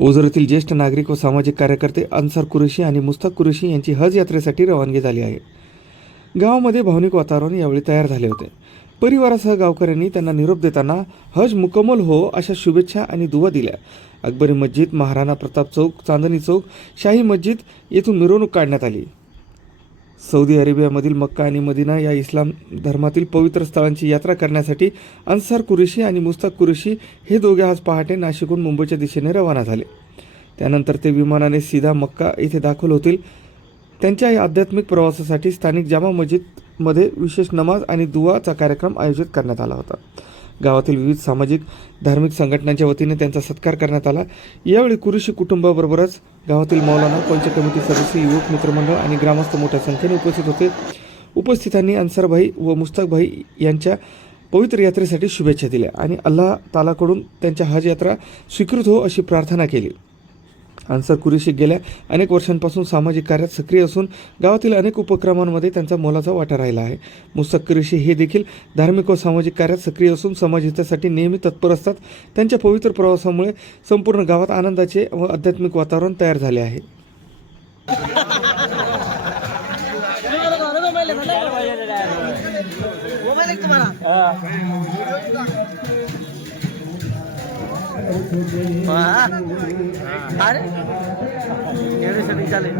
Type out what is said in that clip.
ओझरतील ज्येष्ठ नागरिक व सामाजिक कार्यकर्ते अन्सार कुरेशी आणि मुस्ताक कुरेशी यांची हज यात्रेसाठी रवानगी झाली आहे. गावामध्ये भावनिक वातावरण यावेळी तयार झाले होते. परिवारासह गावकऱ्यांनी त्यांना निरोप देताना हज मुकम्मल हो अशा शुभेच्छा आणि दुवा दिल्या. अकबरी मस्जिद महाराणा प्रताप चौक चांदणी चौक शाही मस्जिद येथून मिरवणूक काढण्यात आली. सौदी अरेबियामधील मक्का आणि मदिना या इस्लाम धर्मातील पवित्र स्थळांची यात्रा करण्यासाठी अन्सार कुरेशी आणि मुस्ताक कुरेशी हे दोघे आज पहाटे नाशिकहून मुंबईच्या दिशेने रवाना झाले. त्यानंतर ते विमानाने सीधा मक्का येथे दाखल होतील. त्यांच्या या आध्यात्मिक प्रवासासाठी स्थानिक जामा मस्जिदमध्ये विशेष नमाज आणि दुआचा कार्यक्रम आयोजित करण्यात आला होता. गावातील विविध सामाजिक धार्मिक संघटनांच्या वतीने त्यांचा सत्कार करण्यात आला. यावेळी कुरुशी कुटुंबाबरोबरच गावातील मौलाना पंच कमिटी सदस्य युवक मित्रमंडळ आणि ग्रामस्थ मोठ्या संख्येने उपस्थित होते. उपस्थितांनी अन्सारभाई व मुस्ताकभाई यांच्या पवित्र यात्रेसाठी शुभेच्छा दिल्या आणि अल्लाह तालाकडून त्यांच्या हज यात्रा स्वीकृत हो अशी प्रार्थना केली. अन्सर कुरेशी गेल्या. अनेक वर्षांपासून सामाजिक कार्यात सक्रिय असून गावातील अनेक उपक्रमांमध्ये त्यांचा मोलाचा वाटा राहिला आहे. मुसक कुरेशी हे देखील धार्मिक व सामाजिक कार्यात सक्रिय असून समाज हितासाठी नेहमी तत्पर असतात. त्यांच्या पवित्र प्रवासामुळे संपूर्ण गावात आनंदाचे व आध्यात्मिक वातावरण तयार झाले आहे. अरे एवढे चालेल